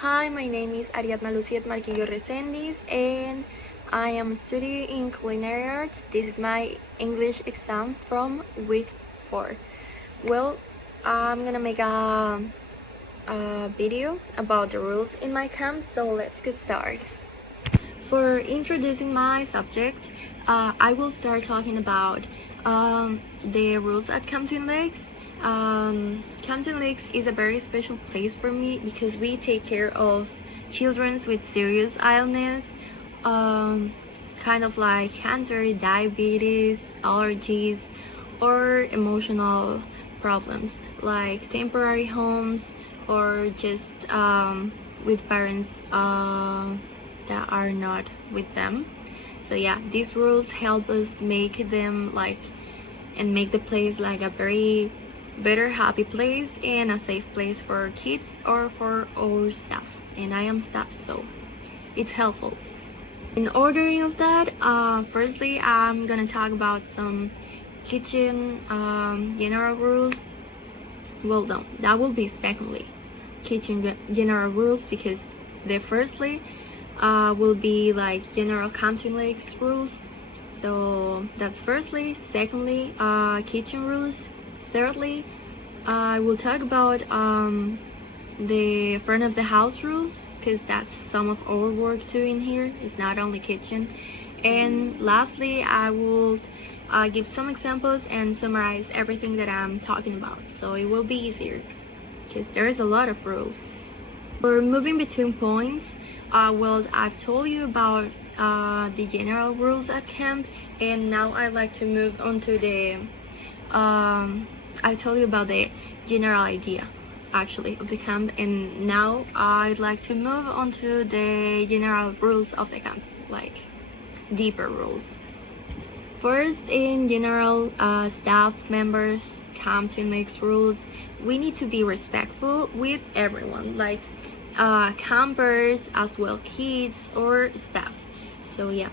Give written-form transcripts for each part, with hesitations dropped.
Hi, my name is Ariadna Luciet Marquillo Resendiz, and I am studying in culinary arts. This is my English exam from week 4. Well, I'm gonna make a video about the rules in my camp, so let's get started. For introducing my subject, I will start talking about the rules at Campton Lakes. Campton Lakes is a very special place for me because we take care of children with serious illness, um, kind of like cancer, diabetes, allergies, or emotional problems like temporary homes or just with parents that are not with them. So yeah, these rules help us make them like and make the place like a very better happy place and a safe place for kids or for our staff, and I am staff, so it's helpful. In ordering of that, firstly I'm gonna talk about some kitchen general rules. Well, no, that will be secondly kitchen general rules, because the firstly will be like general Campton Lakes rules. So that's firstly. Secondly, kitchen rules. Thirdly, I will talk about the front of the house rules, because that's some of our work too in here. It's not only kitchen. And lastly, I will give some examples and summarize everything that I'm talking about, so it will be easier because there's a lot of rules. For moving between points, well, I've told you about the general rules at camp, and now I'd like to move on to the I told you about the general idea actually of the camp, and now I'd like to move on to the general rules of the camp, like deeper rules. First, in general, staff members, Campton Lakes rules, we need to be respectful with everyone, like campers as well, kids or staff. So yeah,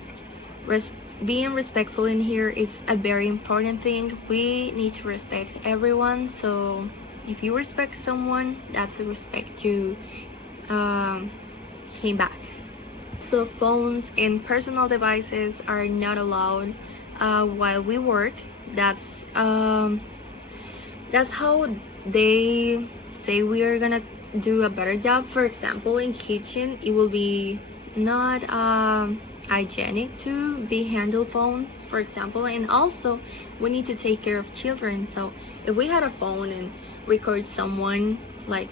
being respectful in here is a very important thing. We need to respect everyone. So if you respect someone, that's a respect you came back. So phones and personal devices are not allowed while we work. That's how they say we are gonna do a better job. For example, in kitchen, it will be not hygienic to be handle phones, for example. And also, we need to take care of children. So if we had a phone and record someone like,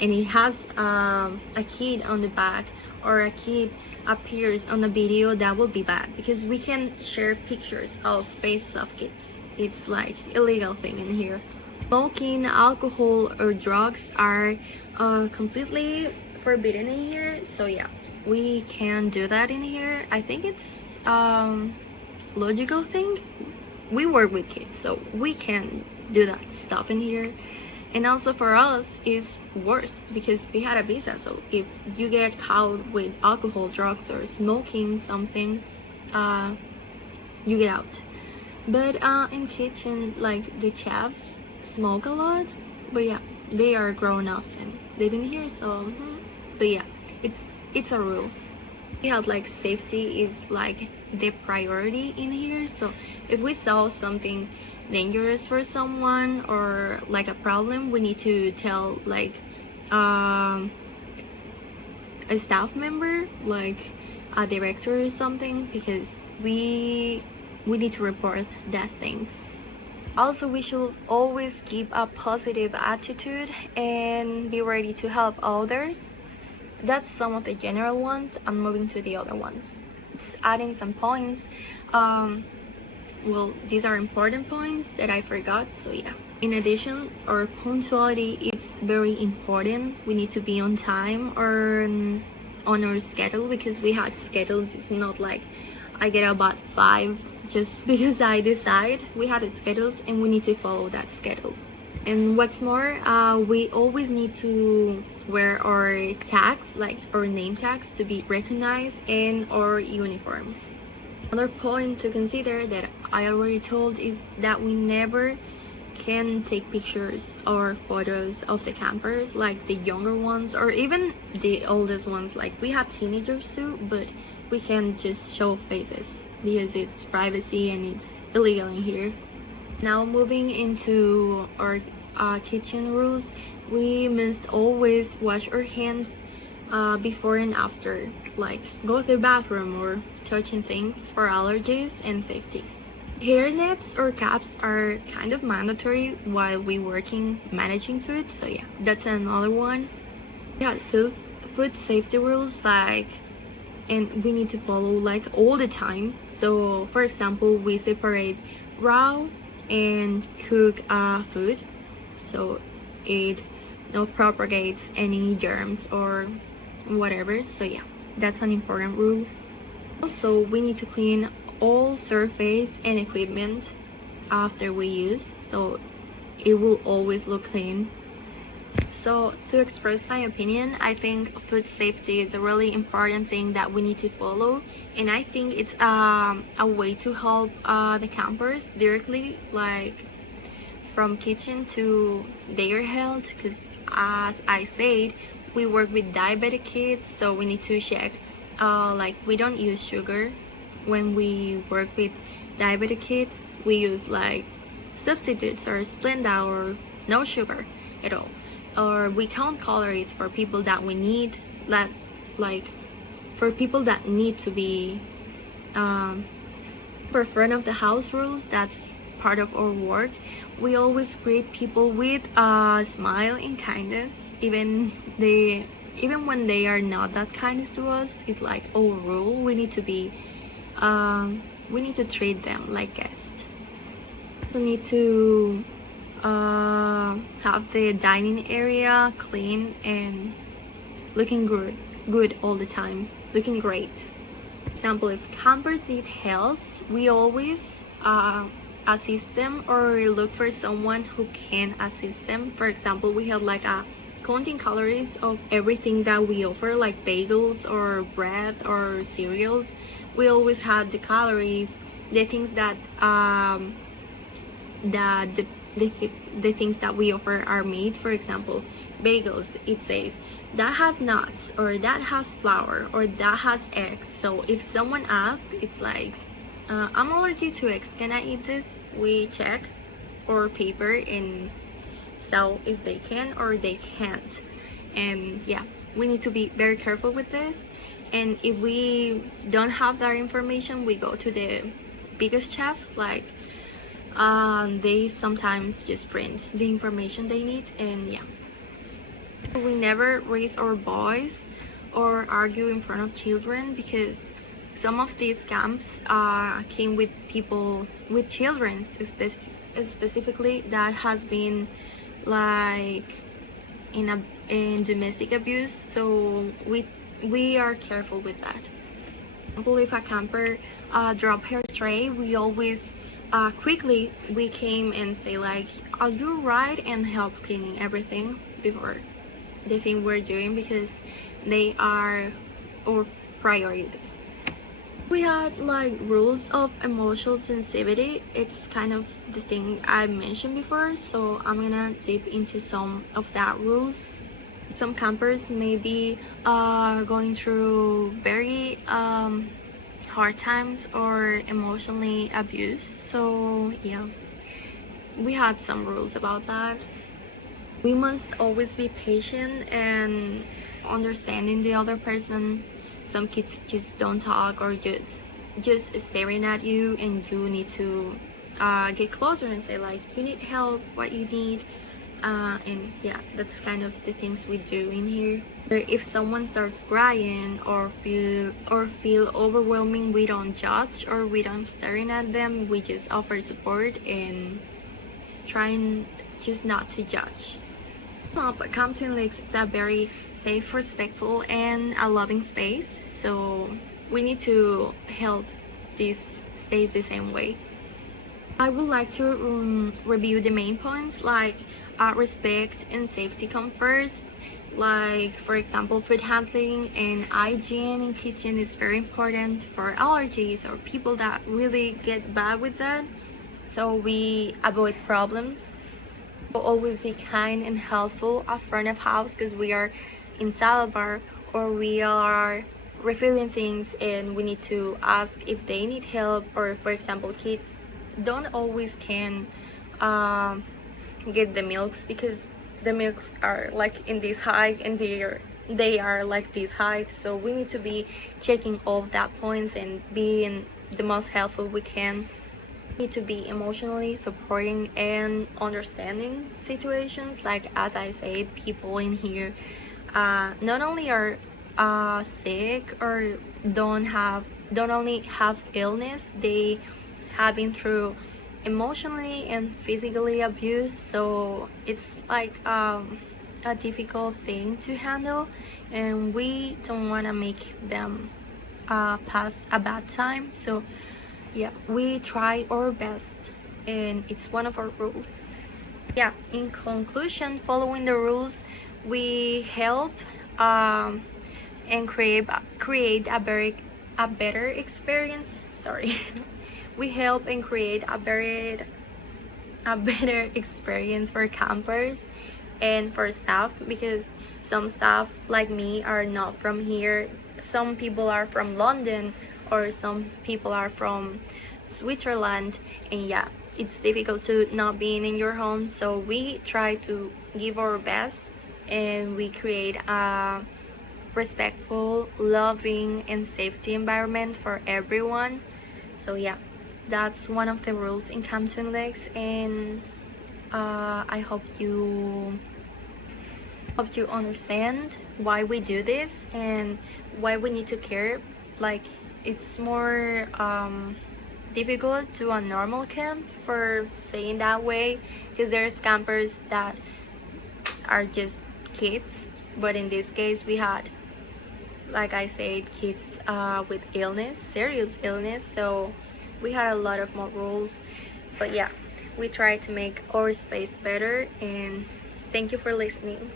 and it has a kid on the back, or a kid appears on the video, that will be bad, because we can share pictures of faces of kids. It's like illegal thing in here. Smoking, alcohol, or drugs are completely forbidden in here. So yeah, we can do that in here. I think it's logical thing. We work with kids, so we can do that stuff in here. And also for us is worse because we had a visa. So if you get caught with alcohol, drugs, or smoking something, you get out. But in kitchen, like the chefs smoke a lot, but yeah, they are grown-ups and living here, so but yeah, it's a rule. We have like safety is like the priority in here. So if we saw something dangerous for someone or like a problem, we need to tell like um, a staff member, like a director or something, because we need to report that things. Also, we should always keep a positive attitude and be ready to help others. That's some of the general ones. I'm moving to the other ones. Just adding some points. Well, these are important points that I forgot, so yeah. In addition, our punctuality is very important. We need to be on time or on our schedule, because we had schedules. It's not like I get up at 5 just because I decide. We had schedules and we need to follow that schedules. And what's more, we always need to wear our tags, like our name tags, to be recognized, and our uniforms. Another point to consider that I already told is that we never can take pictures or photos of the campers, like the younger ones or even the oldest ones. Like we have teenagers too, but we can just show faces because it's privacy and it's illegal in here. Now moving into our kitchen rules, we must always wash our hands before and after, like go to the bathroom or touching things for allergies and safety. Hair nets or caps are kind of mandatory while we working managing food, so yeah, that's another one. Yeah, food safety rules, like, and we need to follow like all the time. So for example, we separate raw and cook food, so it no propagates any germs or whatever. So yeah, that's an important rule. Also, we need to clean all surface and equipment after we use, so it will always look clean. So to express my opinion, I think food safety is a really important thing that we need to follow, and I think it's a way to help the campers directly, like from kitchen to their health, because as I said, we work with diabetic kids, so we need to check like we don't use sugar when we work with diabetic kids. We use like substitutes or Splenda or no sugar at all, or we count calories for people that we need, that like for people that need to be for front of the house rules. That's part of our work. We always greet people with a smile and kindness, even when they are not that kind to us. It's like our rule. We need to treat them like guests. We need to have the dining area clean and looking good all the time, looking great. For example, if campers need helps, we always assist them or look for someone who can assist them. For example, we have like a counting calories of everything that we offer, like bagels or bread or cereals. We always have the calories, the things that the things that we offer are made. For example, bagels, it says that has nuts or that has flour or that has eggs. So if someone asks, it's like I'm allergic to eggs, can I eat this? We check or paper and sell if they can or they can't. And yeah, we need to be very careful with this, and if we don't have that information, we go to the biggest chefs. Like they sometimes just print the information they need. And yeah, we never raise our voice or argue in front of children, because some of these camps came with people with children specifically that has been like in domestic abuse. So we are careful with that. For example, if a camper drop her tray, we always quickly we came and say like, are you right, and help cleaning everything before the thing we're doing, because they are our priority. We had like rules of emotional sensitivity. It's kind of the thing I mentioned before, so I'm gonna dip into some of that rules. Some campers may be going through very hard times or emotionally abused, so yeah, we had some rules about that. We must always be patient and understanding the other person. Some kids just don't talk or just staring at you, and you need to get closer and say like, you need help, what you need. And yeah, that's kind of the things we do in here. If someone starts crying or feel overwhelming, we don't judge or we don't staring at them. We just offer support and trying just not to judge. But Compton Lakes is a very safe, respectful, and a loving space. So we need to help this stays the same way. I would like to review the main points, like respect and safety come first. Like for example, food handling and hygiene in kitchen is very important for allergies or people that really get bad with that. So we avoid problems. Always be kind and helpful at front of house because we are in salad bar or we are refilling things and we need to ask if they need help, or for example kids don't always can um, get the milks because the milks are like in this high and they are like this high, so we need to be checking all that points and being the most helpful we can. Need to be emotionally supporting and understanding situations. Like as I said, people in here not only are sick or don't only have illness, they have been through emotionally and physically abuse, so it's like a difficult thing to handle, and we don't want to make them pass a bad time. So yeah, we try our best, and it's one of our rules. Yeah, in conclusion, following the rules, we help um, and create a better experience. Sorry, we help and create a better experience for campers and for staff, because some staff like me are not from here. Some people are from London or some people are from Switzerland, and yeah, it's difficult to not being in your home, so we try to give our best and we create a respectful, loving and safety environment for everyone. So yeah, that's one of the rules in Campton Lakes, and I hope you understand why we do this and why we need to care. Like, it's more difficult to a normal camp, for saying that way, because there's campers that are just kids, but in this case we had, like I said, kids with illness, serious illness, so we had a lot of more rules. But yeah, we try to make our space better, and thank you for listening.